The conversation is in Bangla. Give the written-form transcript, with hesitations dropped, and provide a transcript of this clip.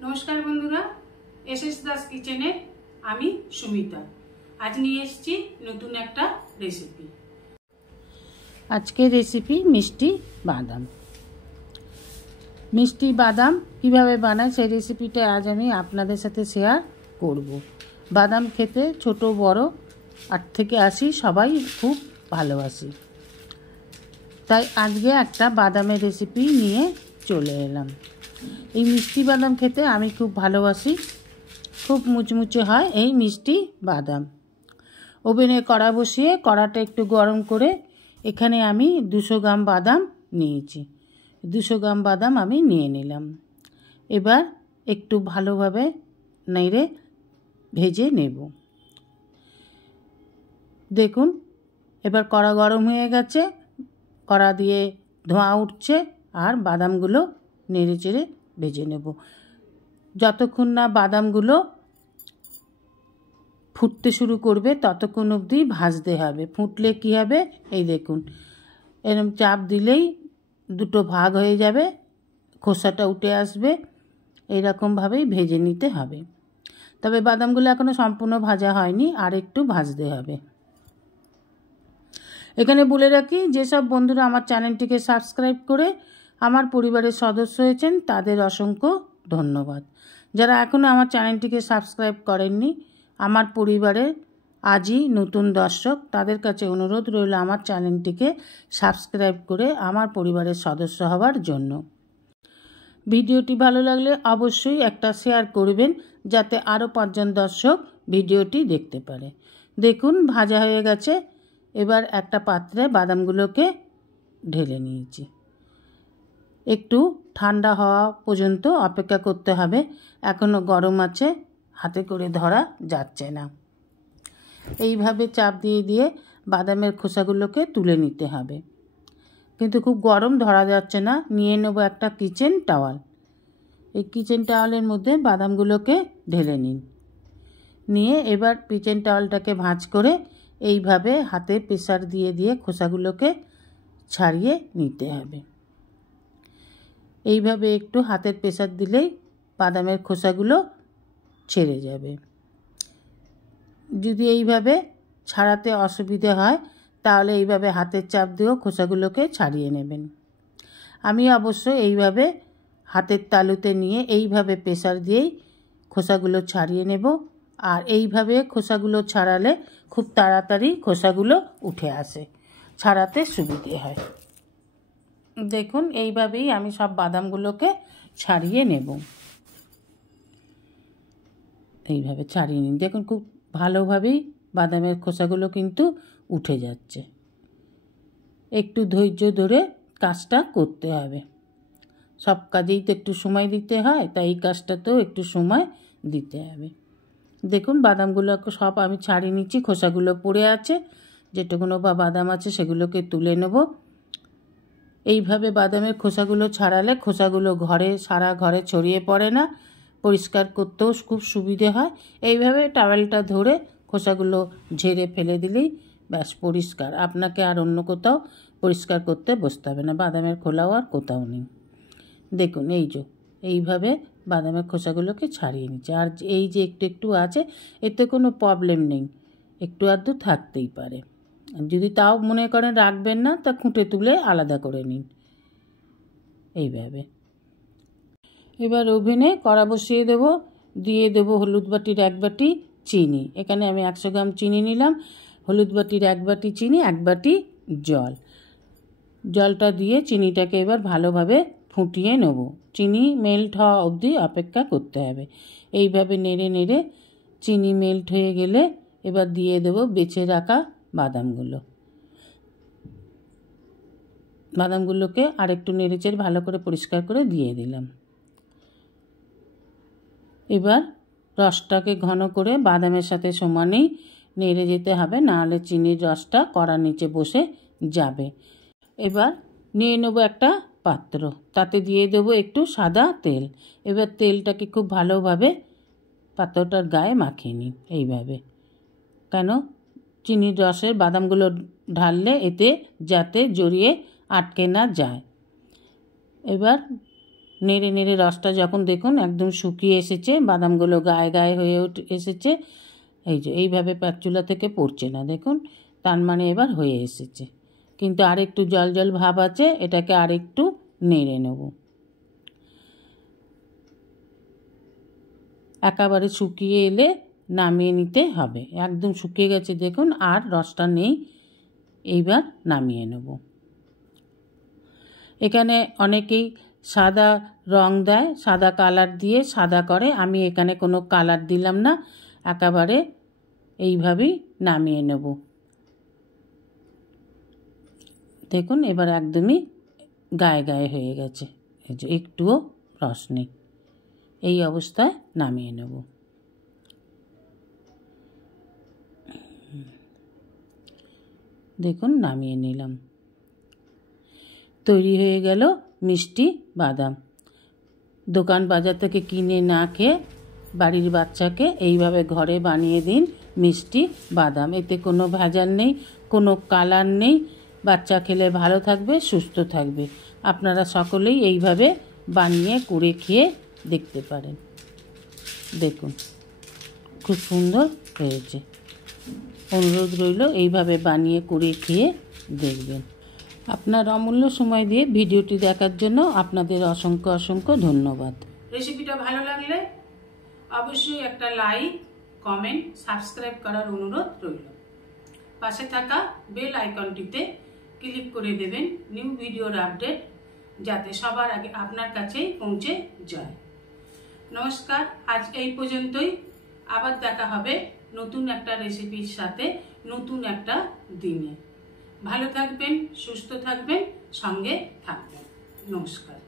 नमस्कार बंधुरा एसएस दास किचेने आमी सुमिता आज निये एसेछि नतून एकटा रेसिपि। आजके रेसिपि मिष्टि बादाम। मिष्टि बादाम किभाबे बानाय सेई रेसिपिटा आज आमी आपनादेर साथे शेयार करब। बादाम खेते छोटो बड़ो 8 থেকে 80 सबाई खूब भालोबासि, ताई आजके एकटा बादामेर रेसिपि निये चले एलाम। এই মিষ্টি বাদাম খেতে আমি খুব ভালোবাসি, খুব মুচমুচে হয় এই মিষ্টি বাদাম। ওভেনে কড়া বসিয়ে কড়াটা একটু গরম করে এখানে আমি 200 গ্রাম বাদাম নিয়েছি। 200 গ্রাম বাদাম আমি নিয়ে নিলাম। এবার একটু ভালোভাবে নেড়ে ভেজে নেব। দেখুন এবার কড়া গরম হয়ে গেছে, কড়া দিয়ে ধোঁয়া উঠছে আর বাদামগুলো নেড়ে চেড়ে ভেজে নেব। যতক্ষণ না বাদামগুলো ফুটতে শুরু করবে ততক্ষণ অবধি ভাজতে হবে। ফুটলে কি হবে, এই দেখুন এরকম চাপ দিলেই দুটো ভাগ হয়ে যাবে, খোসাটা উঠে আসবে। এইরকমভাবেই ভেজে নিতে হবে। তবে বাদামগুলো এখনও সম্পূর্ণ ভাজা হয়নি, আর একটু ভাজতে হবে। এখানে বলে রাখি, যেসব বন্ধুরা আমার চ্যানেলটিকে সাবস্ক্রাইব করে আমার পরিবারের সদস্য হয়েছেন তাদের অসংখ্য ধন্যবাদ। যারা এখনও আমার চ্যানেলটিকে সাবস্ক্রাইব করেননি, আমার পরিবারের আজই নতুন দর্শক, তাদের কাছে অনুরোধ রইল আমার চ্যানেলটিকে সাবস্ক্রাইব করে আমার পরিবারের সদস্য হওয়ার জন্য। ভিডিওটি ভালো লাগলে অবশ্যই একটা শেয়ার করবেন, যাতে আরও 5 জন দর্শক ভিডিওটি দেখতে পারে। দেখুন ভাজা হয়ে গেছে। এবার একটা পাত্রে বাদামগুলোকে ঢেলে নিয়েছি। একটু ঠান্ডা হওয়া পর্যন্ত অপেক্ষা করতে হবে, এখনও গরম আছে, হাতে করে ধরা যাচ্ছে না। এইভাবে চাপ দিয়ে দিয়ে বাদামের খোসাগুলোকে তুলে নিতে হবে, কিন্তু খুব গরম ধরা যাচ্ছে না। নিয়ে নেব একটা কিচেন টাওয়াল। এই কিচেন টাওয়ালের মধ্যে বাদামগুলোকে ঢেলে নিন। নিয়ে এবার কিচেন টাওয়ালটাকে ভাঁজ করে এইভাবে হাতে প্রেসার দিয়ে দিয়ে খোসাগুলোকে ছাড়িয়ে নিতে হবে। এইভাবে একটু হাতের প্রেসার দিলেই বাদামের খোসাগুলো ছেড়ে যাবে। যদি এইভাবে ছাড়াতে অসুবিধে হয় তাহলে এইভাবে হাতের চাপ দিয়েও খোসাগুলোকে ছাড়িয়ে নেবেন। আমি অবশ্য এইভাবে হাতের তালুতে নিয়ে এইভাবে প্রেসার দিয়েই খোসাগুলো ছাড়িয়ে নেব। আর এইভাবে খোসাগুলো ছাড়ালে খুব তাড়াতাড়ি খোসাগুলো উঠে আসে, ছাড়াতে সুবিধে হয়। দেখুন এইভাবেই আমি সব বাদামগুলোকে ছাড়িয়ে নেব। এইভাবে ছাড়িয়ে নিন। দেখুন খুব ভালোভাবেই বাদামের খোসাগুলো কিন্তু উঠে যাচ্ছে। একটু ধৈর্য ধরে কাজটা করতে হবে। সব কাজেই তো একটু সময় দিতে হয়, তাই এই কাজটাতেও একটু সময় দিতে হবে। দেখুন বাদামগুলো সব আমি ছাড়িয়ে নিচ্ছি, খোসাগুলো পড়ে আছে। যেটুকুনো বা বাদাম আছে সেগুলোকে তুলে নেব। এইভাবে বাদামের খোসাগুলো ছাড়ালে খোসাগুলো সারা ঘরে ছড়িয়ে পড়ে না, পরিষ্কার করতেও খুব সুবিধে হয়। এইভাবে টাওয়েলটা ধরে খোসাগুলো ঝেড়ে ফেলে দিলেই ব্যাস পরিষ্কার। আপনাকে আর অন্য কোথাও পরিষ্কার করতে বসতে হবে না, বাদামের খোলাও আর কোথাও নেই। দেখুন এইভাবে বাদামের খোসাগুলোকে ছাড়িয়ে নিচ্ছে। আর এই যে একটু একটু আছে, এতে কোনো প্রবলেম নেই, একটু আধটু থাকতেই পারে। যদি তাও মনে করেন রাখবেন না, তা খুঁটে তুলে আলাদা করে নিন এইভাবে। এবার ওভেনে কড়া বসিয়ে দেব, দিয়ে দেব হলুদ বাটির 1 বাটি চিনি। এখানে আমি 100 গ্রাম চিনি নিলাম। হলুদ বাটির 1 বাটি চিনি, 1 বাটি জল। জলটা দিয়ে চিনিটাকে এবার ভালোভাবে ফুটিয়ে নেব। চিনি মেল্ট হওয়া অবধি অপেক্ষা করতে হবে। এইভাবে নেড়ে নেড়ে চিনি মেল্ট হয়ে গেলে এবার দিয়ে দেব বেছে রাখা বাদামগুলোকে আরেকটু নেড়েচেড়ে ভালো করে পরিষ্কার করে দিয়ে দিলাম। এবার রসটাকে ঘন করে বাদামের সাথে সমানেই নেড়ে যেতে হবে, নাহলে চিনির রসটা কড়ার নিচে বসে যাবে। এবার নিয়ে নেব একটা পাত্র, তাতে দিয়ে দেবো একটু সাদা তেল। এবার তেলটাকে খুব ভালোভাবে পাত্রটার গায়ে মাখিয়ে নিন এইভাবে। কেন, চিনির রসের বাদামগুলো ঢাললে এতে যাতে জড়িয়ে আটকে না যায়। এবার নেড়ে নেড়ে রসটা যখন দেখুন একদম শুকিয়ে এসেছে, বাদামগুলো গায়ে গায়ে হয়ে এসেছে, এই যে এইভাবে প্যাচুলা থেকে পড়ছে না, দেখুন, তার মানে এবার হয়ে এসেছে। কিন্তু আরেকটু জল জল ভাব আছে, এটাকে আরেকটু নেড়ে নেব। একেবারে শুকিয়ে এলে নামিয়ে নিতে হবে। একদম শুকিয়ে গেছে দেখুন, আর রসটা নেই, এইবার নামিয়ে নেব। এখানে অনেকেই সাদা রং দেয়, সাদা কালার দিয়ে সাদা করে, আমি এখানে কোনো কালার দিলাম না, একেবারে এইভাবেই নামিয়ে নেব। দেখুন এবার একদমই গায়ে গায়ে হয়ে গেছে, এই যে একটুও রস নেই। এই অবস্থায় নামিয়ে নেব। দেখুন নামিয়ে নিলাম। তৈরি হয়ে গেল মিষ্টি বাদাম। দোকান বাজার থেকে কিনে না খেয়ে বাড়ির বাচ্চাকে এইভাবে ঘরে বানিয়ে দিন মিষ্টি বাদাম। এতে কোনো ভেজাল নেই, কোনো কালার নেই। বাচ্চা খেলে ভালো থাকবে, সুস্থ থাকবে। আপনারা সকলেই এইভাবে বানিয়ে করে খেয়ে দেখতে পারেন। দেখুন খুব সুন্দর হয়েছে। অনুরোধ রইল এইভাবে বানিয়ে করে খেয়ে দেখবেন। আপনার অমূল্য সময় দিয়ে ভিডিওটি দেখার জন্য আপনাদের অসংখ্য অসংখ্য ধন্যবাদ। রেসিপিটা ভালো লাগলে অবশ্যই একটা লাইক, কমেন্ট, সাবস্ক্রাইব করার অনুরোধ রইল। পাশে থাকা বেল আইকনটিতে ক্লিক করে দেবেন নিউ ভিডিওর আপডেট যাতে সবার আগে আপনার কাছেই পৌঁছে যায়। নমস্কার, আজ এই পর্যন্তই। আবার দেখা হবে নতুন একটা রেসিপির সাথে নতুন একটা দিনে। ভালো থাকবেন, সুস্থ থাকবেন, সঙ্গে থাকবেন। নমস্কার।